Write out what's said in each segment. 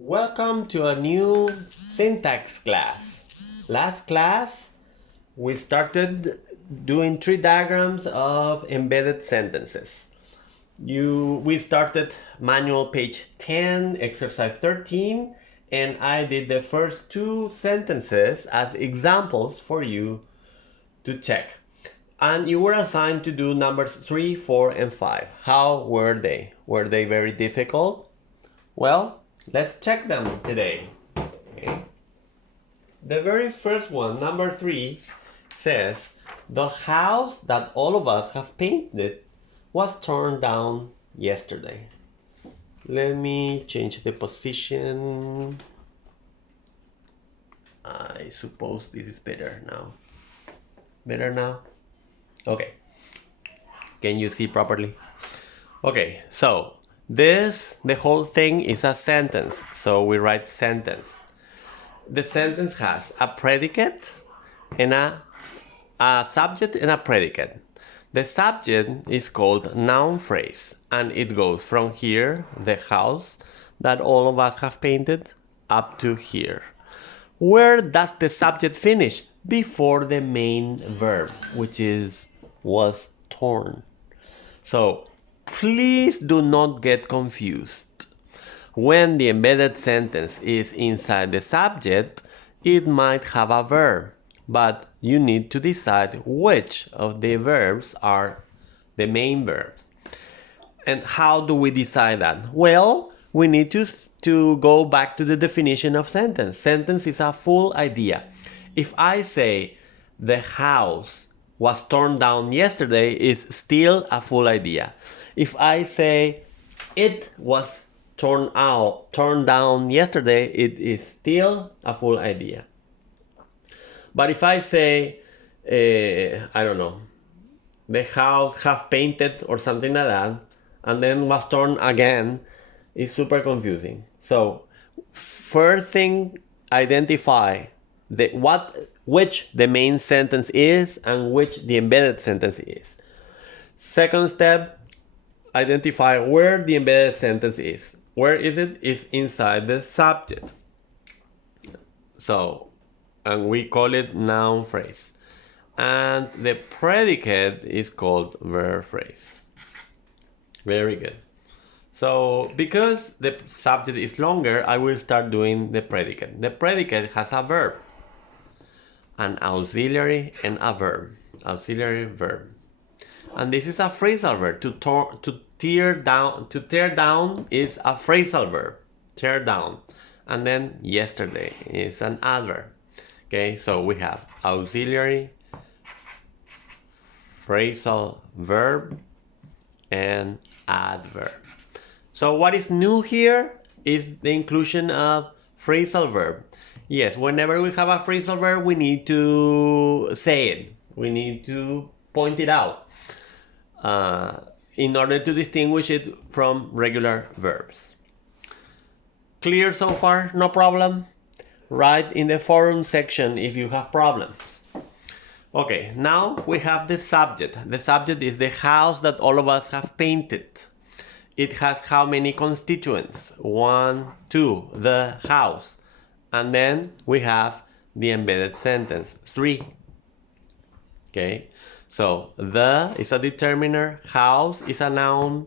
Welcome to a new syntax class. Last class, we started doing tree diagrams of embedded sentences. We started manual page 10, exercise 13, and I did the first two sentences as examples for you to check. And you were assigned to do numbers 3, 4, and 5. How were they? Were they very difficult? Well, let's check them today. Okay. The very first one, number 3, says the house that all of us have painted was torn down yesterday. Let me change the position. I suppose this is better now. Better now? Okay. Can you see properly? Okay, so the whole thing is a sentence. So we write sentence. The sentence has a predicate and a subject and a predicate. The subject is called noun phrase, and it goes from here, the house that all of us have painted, up to here. Where does the subject finish? Before the main verb, which was torn. So please do not get confused. When the embedded sentence is inside the subject, it might have a verb, but you need to decide which of the verbs are the main verbs. And how do we decide that? Well, we need to go back to the definition of sentence. Sentence is a full idea. If I say the house was torn down yesterday, is still a full idea. If I say it was torn down yesterday, it is still a full idea. But if I say, I don't know, the house have painted or something like that, and then was torn again, it's super confusing. So first thing, identify which the main sentence is and which the embedded sentence is. Second step, identify where the embedded sentence is. Where is it? It's inside the subject. So, and we call it noun phrase. And the predicate is called verb phrase. Very good. So, because the subject is longer, I will start doing the predicate. The predicate has a verb, an auxiliary, and a verb. Auxiliary verb. And this is a phrasal verb. To tear down is a phrasal verb. Tear down. And then yesterday is an adverb. Okay, so we have auxiliary, phrasal verb, and adverb. So what is new here is the inclusion of phrasal verb. Yes, whenever we have a phrasal verb, we need to say it. We need to point it out in order to distinguish it from regular verbs. Clear so far? No problem? Write in the forum section if you have problems. Okay, now we have the subject. The subject is the house that all of us have painted. It has how many constituents? 1, 2, the house. And then we have the embedded sentence, 3. Okay, so the is a determiner, house is a noun,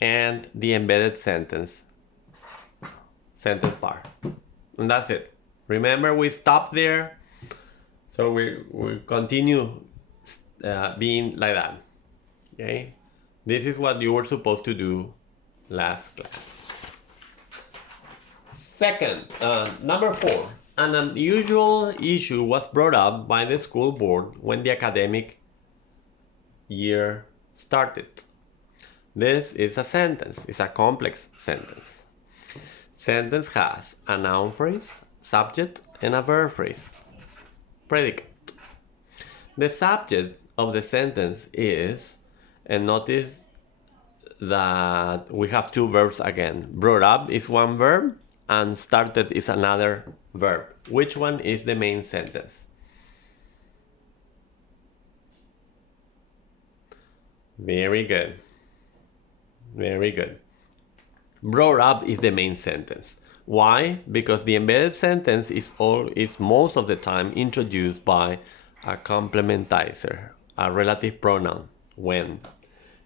and the embedded sentence bar. And that's it. Remember, we stopped there, so we continue being like that. Okay, this is what you were supposed to do last class. Second, number 4, an unusual issue was brought up by the school board when the academic year started. This is a sentence. It's a complex sentence. Sentence has a noun phrase, subject, and a verb phrase, predicate. The subject of the sentence is, and notice that we have two verbs again. Brought up is one verb, and started is another verb. Which one is the main sentence? Very good. Very good. Brought up is the main sentence. Why? Because the embedded sentence is most of the time introduced by a complementizer, a relative pronoun, when.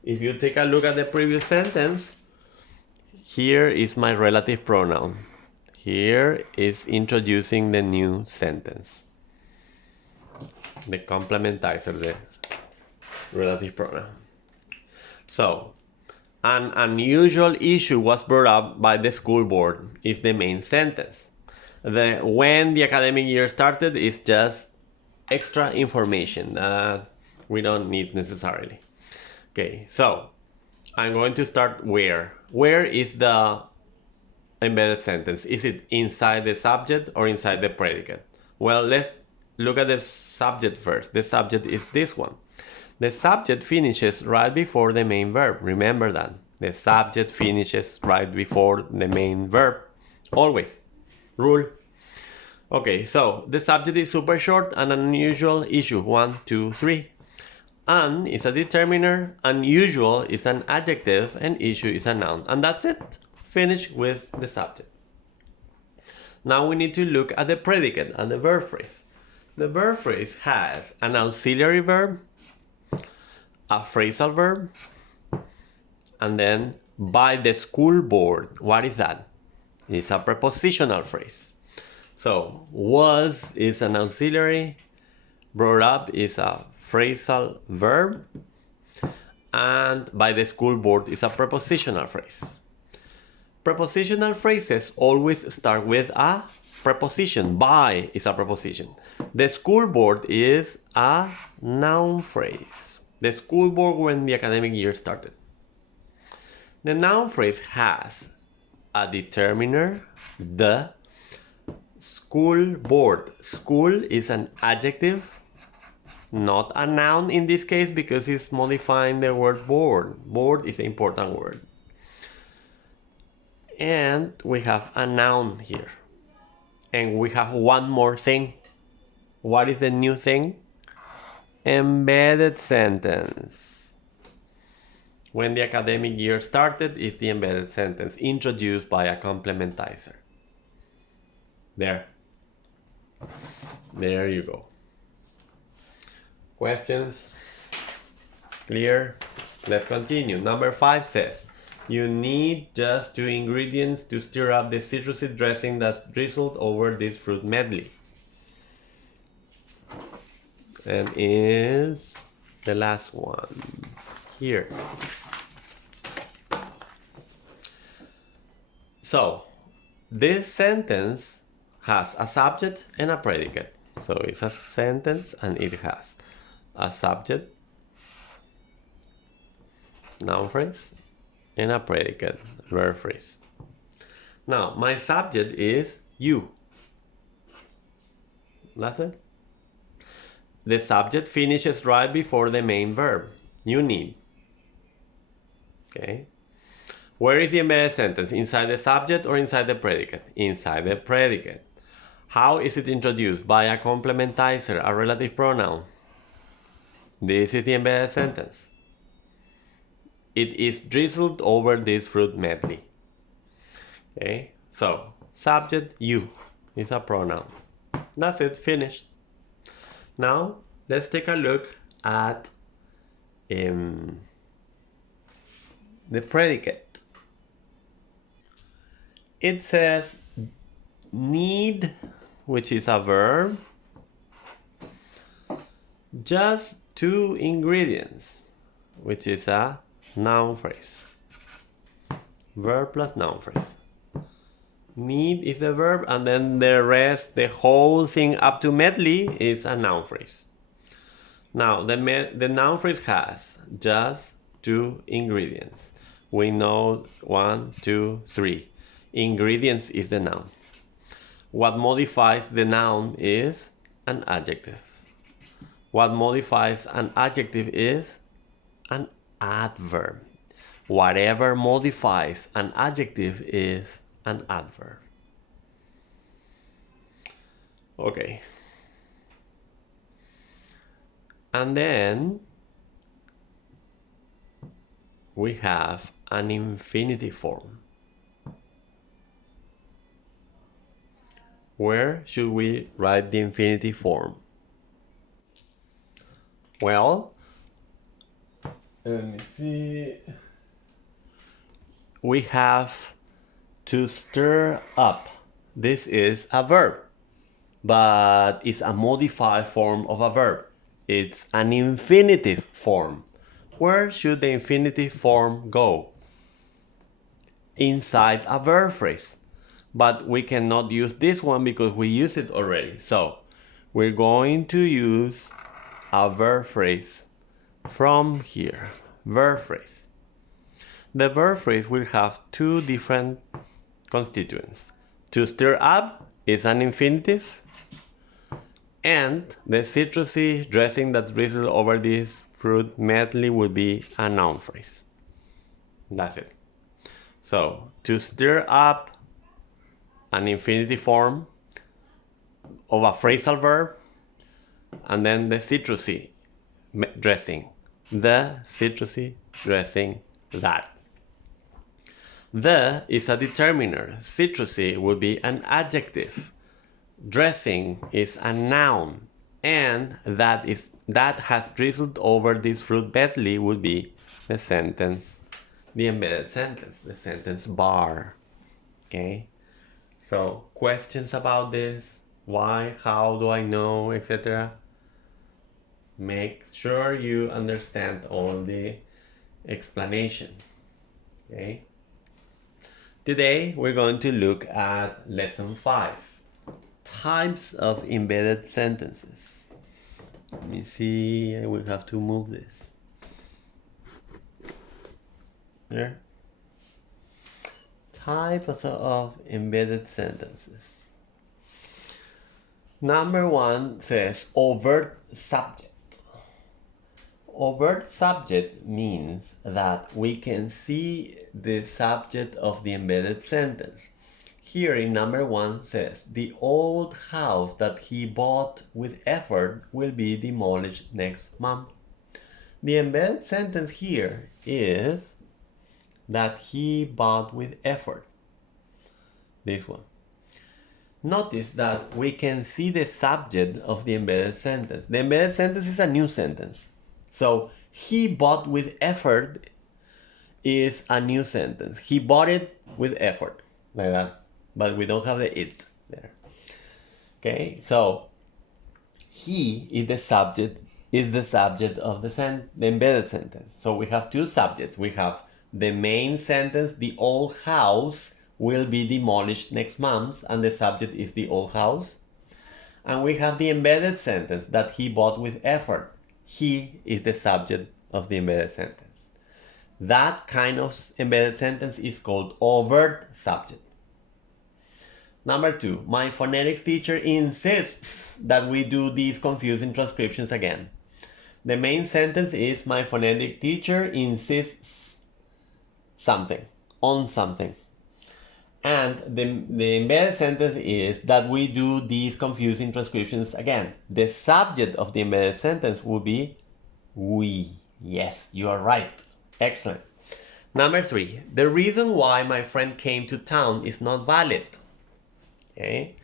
If you take a look at the previous sentence, here is my relative pronoun. Here is introducing the new sentence. The complementizer, the relative pronoun. So, an unusual issue was brought up by the school board is the main sentence. When the academic year started is just extra information that we don't need necessarily. Okay, so I'm going to start where. Where is the embedded sentence? Is it inside the subject or inside the predicate? Well, let's look at the subject first. The subject is this one. The subject finishes right before the main verb. Remember that. The subject finishes right before the main verb. Always. Rule. Okay, so the subject is super short and unusual issue. 1, 2, 3. An is a determiner, unusual is an adjective, and issue is a noun. And that's it. Finish with the subject. Now we need to look at the predicate and the verb phrase. The verb phrase has an auxiliary verb, a phrasal verb, and then by the school board. What is that? It's a prepositional phrase. So was is an auxiliary, brought up is a phrasal verb, and by the school board is a prepositional phrase. Prepositional phrases always start with a preposition. By is a preposition. The school board is a noun phrase. The school board when the academic year started. The noun phrase has a determiner, the school board. School is an adjective, not a noun in this case because it's modifying the word board. Board is an important word. And we have a noun here. And we have one more thing. What is the new thing? Embedded sentence. When the academic year started is the embedded sentence introduced by a complementizer. There you go. Questions? Clear? Let's continue. Number 5 says, you need just 2 ingredients to stir up the citrusy dressing that's drizzled over this fruit medley. And is the last one here. So, this sentence has a subject and a predicate. So it's a sentence and it has a subject, noun phrase, and a predicate, verb phrase. Now, my subject is you. That's it. The subject finishes right before the main verb. You need. Okay. Where is the embedded sentence? Inside the subject or inside the predicate? Inside the predicate. How is it introduced? By a complementizer, a relative pronoun. This is the embedded sentence. It is drizzled over this fruit medley. Okay, so subject you is a pronoun. That's it, finished. Now let's take a look at the predicate. It says need, which is a verb, just 2 ingredients, which is a noun phrase. Verb plus noun phrase. Need is the verb, and then the rest, the whole thing up to medley is a noun phrase. Now, the noun phrase has just 2 ingredients. We know 1, 2, 3. Ingredients is the noun. What modifies the noun is an adjective. What modifies an adjective is an adverb. Whatever modifies an adjective is an adverb. Okay. And then we have an infinitive form. Where should we write the infinitive form? Well, let me see. We have to stir up. This is a verb, but it's a modified form of a verb. It's an infinitive form. Where should the infinitive form go? Inside a verb phrase. But we cannot use this one because we use it already. So we're going to use a verb phrase from here. Verb phrase. The verb phrase will have two different constituents. To stir up is an infinitive, and the citrusy dressing that drizzled over this fruit medley would be a noun phrase. That's it. So, to stir up an infinitive form of a phrasal verb, and then the citrusy dressing. The citrusy dressing that. The is a determiner. Citrusy would be an adjective. Dressing is a noun. And that has drizzled over this fruit medley would be the sentence, the embedded sentence, the sentence bar. Okay? So, questions about this? Why? How do I know? Etc. Make sure you understand all the explanation. Okay? Today we're going to look at lesson 5. Types of embedded sentences. Let me see, I will have to move this. There. Types of embedded sentences. Number 1 says overt subject. Overt subject means that we can see the subject of the embedded sentence. Here in number 1 says, the old house that he bought with effort will be demolished next month. The embedded sentence here is that he bought with effort. This one. Notice that we can see the subject of the embedded sentence. The embedded sentence is a new sentence. So, he bought with effort is a new sentence. He bought it with effort, like that. But we don't have the it there. Okay, so he is the subject of the embedded sentence. So we have two subjects. We have the main sentence, the old house will be demolished next month, and the subject is the old house. And we have the embedded sentence that he bought with effort. He is the subject of the embedded sentence. That kind of embedded sentence is called overt subject. Number 2, my phonetics teacher insists that we do these confusing transcriptions again. The main sentence is my phonetic teacher insists on something. And the embedded sentence is that we do these confusing transcriptions again. The subject of the embedded sentence would be we. Yes, you are right. Excellent. Number 3, the reason why my friend came to town is not valid. Okay.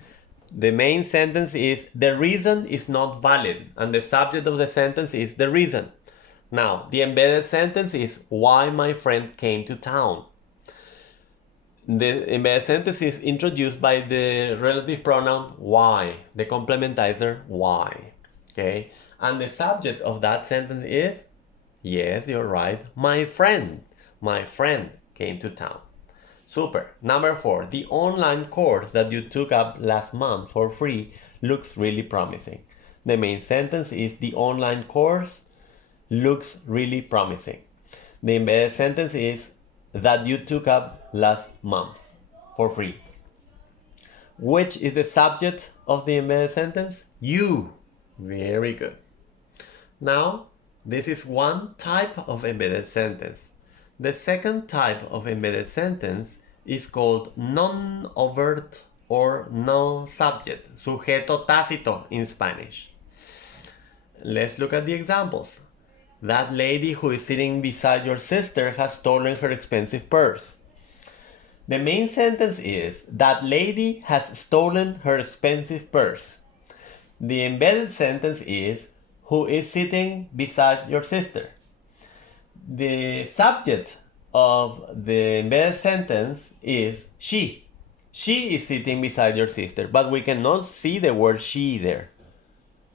The main sentence is the reason is not valid, and the subject of the sentence is the reason. Now, the embedded sentence is why my friend came to town. The embedded sentence is introduced by the relative pronoun why, the complementizer why. Okay? And the subject of that sentence is, yes, you're right, my friend. My friend came to town. Super. Number 4, the online course that you took up last month for free looks really promising. The main sentence is the online course looks really promising. The embedded sentence is that you took up last month for free. Which is the subject of the embedded sentence? You. Very good. Now, this is one type of embedded sentence. The second type of embedded sentence is called non-overt or null subject, sujeto tácito in Spanish. Let's look at the examples. That lady who is sitting beside your sister has stolen her expensive purse. The main sentence is, that lady has stolen her expensive purse. The embedded sentence is, who is sitting beside your sister. The subject of the embedded sentence is she. She is sitting beside your sister, but we cannot see the word she there.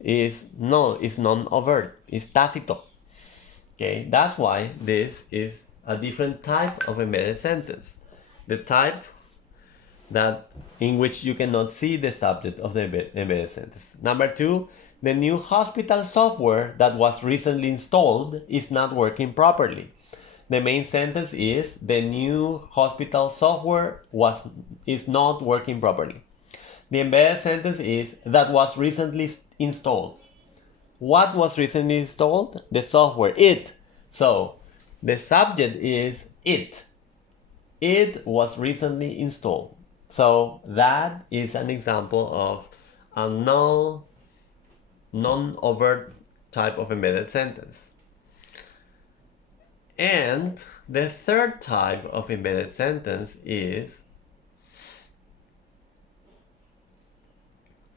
It's non-overt, it's tacito. Okay, that's why this is a different type of embedded sentence. The type that in which you cannot see the subject of the embedded sentence. Number 2, the new hospital software that was recently installed is not working properly. The main sentence is, the new hospital software is not working properly. The embedded sentence is, that was recently installed. What was recently installed? The software, it. So the subject is it. It was recently installed. So that is an example of a non-overt type of embedded sentence. And the third type of embedded sentence is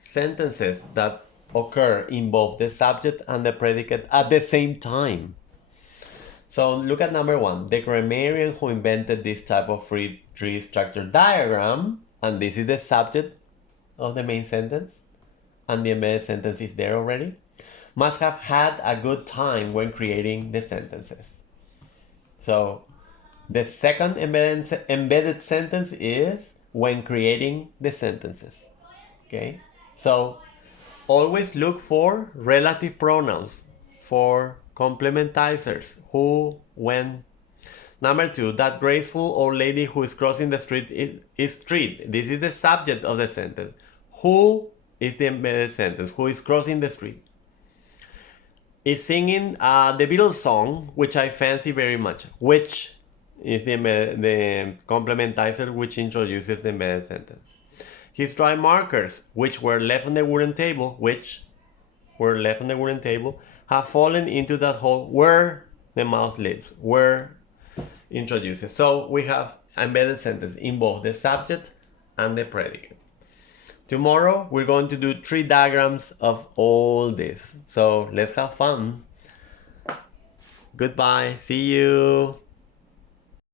sentences that occur in both the subject and the predicate at the same time. So look at number 1. The grammarian who invented this type of free tree structure diagram, and this is the subject of the main sentence, and the embedded sentence is there already, must have had a good time when creating the sentences. So the second embedded sentence is when creating the sentences. Okay, so always look for relative pronouns, for complementizers, who, when. Number 2, that graceful old lady who is crossing the street is street. This is the subject of the sentence. Who is the embedded sentence? Who is crossing the street? Is singing the Beatles song, which I fancy very much. Which is the complementizer which introduces the embedded sentence. His dry markers, which were left on the wooden table, have fallen into that hole where the mouse lives, where introduces. So we have embedded sentence in both the subject and the predicate. Tomorrow we're going to do 3 diagrams of all this. So let's have fun. Goodbye. See you.